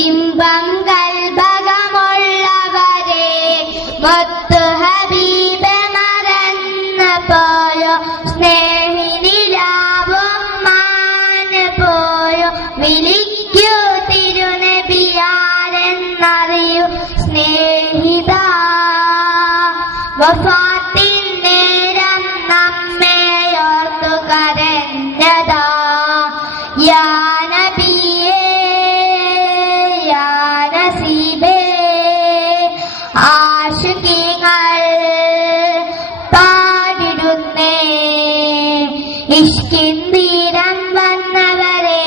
ഇമ്പം കൽബകമുള്ളവരെ മുത്തു ഹബീബ് മറന്നു പോയോ സ്നേഹിനിലാവും മാന് പോയോ വിളിക്കൂ തിരുനബിയാരെന്നറിയൂ സ്നേഹിത വഫാത്തിൻ നേരം നമ്മെയോർത്തു കരഞ്ഞതാ യാ നബിയേ യാ നസീബേ ആശിഖീങ്ങൾ പാടിടുന്നേ ഇഷ്കിൻ തീരം വന്നവരെ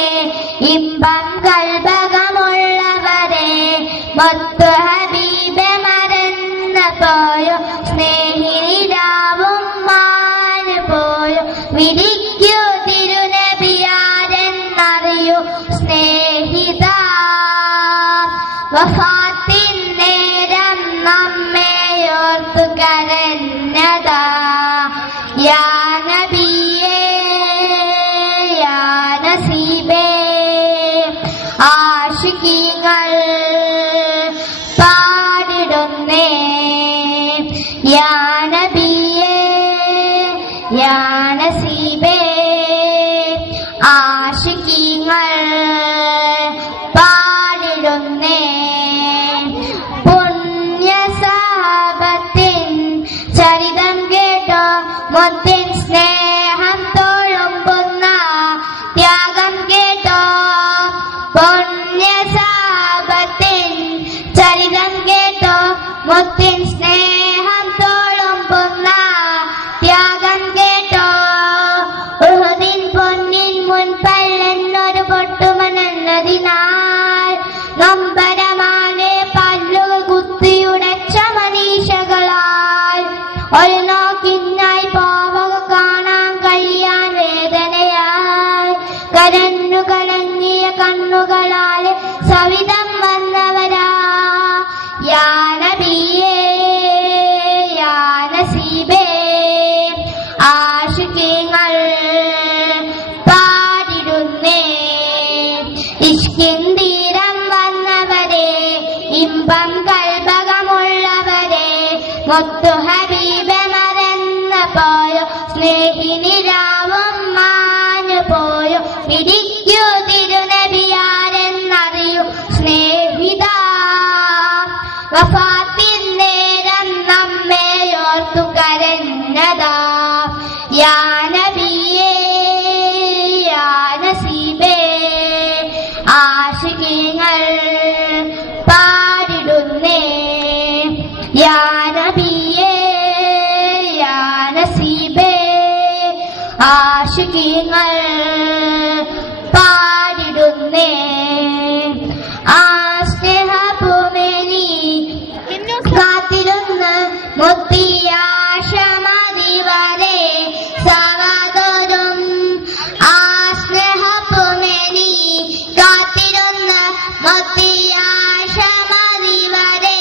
ഇമ്പം കൽബകമുള്ളവരെ മുത്തു ഹബീബ് മറന്നു പോയോ സ്നേഹിനിലാവും മാന് പോയോ വിളിക്കൂ തിരുനബിയാരെന്നറിയൂ സ്നേഹിത വഫാത്തിൻ നേരം നമ്മെയോർത്തു കരഞ്ഞതാ യാ നബിയേ യാ നസീബേ ആശിഖീങ്ങൾ പാടിടുന്നേ യാ നബിയേ യാ നസീബേ ആശിഖീങ്ങൾ പാടിടുന്നേ പുണ്യ സഹാബത്തിൻ ചരിതം കേട്ടോ മുത്തിൻ സ്നേഹം തോളുമ്പുന്ന ത്യാഗം കേട്ടോ പുണ്യ സഹാബത്തിൻ ചരിതം കേട്ടോ മുത്തിൻ സ്നേഹം തോളുമ്പുന്ന ത്യാഗം കേട്ടോ ഉഹുദിൻ പൊന്നിൻ മുൻപല്ലെന്നൊരു പൊട്ടുമനന്നതിനാൽ നൊമ്പരമാലെ പല്ലുകൾ കുത്തിയുടച്ച മനീഷകളാൽ ഒരു നോക്കിനായി പാവക കാണാൻ കഴിയാൻ വേദനയാൽ കരഞ്ഞു കലങ്ങിയ കണ്ണുകളാൽ സവിധം വന്നവരാ യാ നബിയേ യാ നസീബേ ആശിഖീങ്ങൾ പാടിടുന്നേ ഇഷ്കിൻ തീരം വന്നവരെ ഇമ്പം കൽബകമുള്ളവരെ മുത്തു ഹബീബ് മറന്നു പോയോ സ്നേഹിനിലാവും മാന് പോയോ പിടിക്കൂ തിരുനബിയാരെന്നറിയൂ സ്നേഹിത വഫാത്തിൻ നേരം നമ്മെയോർത്തു കരഞ്ഞതാ യാ നബിയേ യാ നസീബേ ആശിഖീങ്ങൾ പാടിടുന്നേ യാ നബിയേ യാ നസീബേ ആശിഖീങ്ങൾ പാടിടുന്നേ ആ സ്നേഹഭൂമിനി കാത്തിരുന്ന് മുത്തിയാശമതി വരെ സവാദോരും ആ സ്നേഹഭൂമിനി കാത്തിരുന്ന് മുത്തിയാശമതി വരെ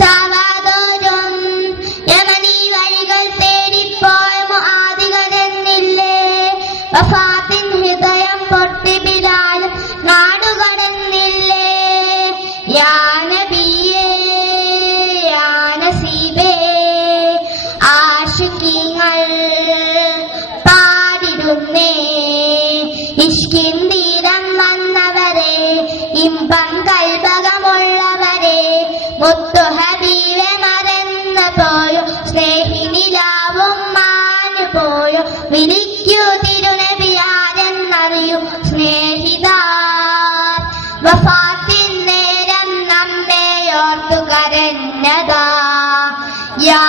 സവാദോരും യമനി വഴികൾ തേടിപ്പോയ മുആദികരെന്നില്ലേ വഫാത്തിൻ ഹൃദയം പൊട്ടി ബിലാൽ നാടുകടന്നില്ലേ യാ നബിയേ യാ നസീബേ ആശിഖീങ്ങൾ പാടിടുന്നേ ഇഷ്കിൻ തീരം വന്നവരെ ഇമ്പം കൽബകമുള്ളവരെ മുത്തു ഹബീബ് മറന്നു പോയോ സ്നേഹിനിലാവും മാന് പോയോ വിളിക്കൂ തിരുനബിയാരെന്നറിയൂ സ്നേഹിത വഫാത്തിൻ നേരം നമ്മെയോർത്തു കരഞ്ഞതാ യാ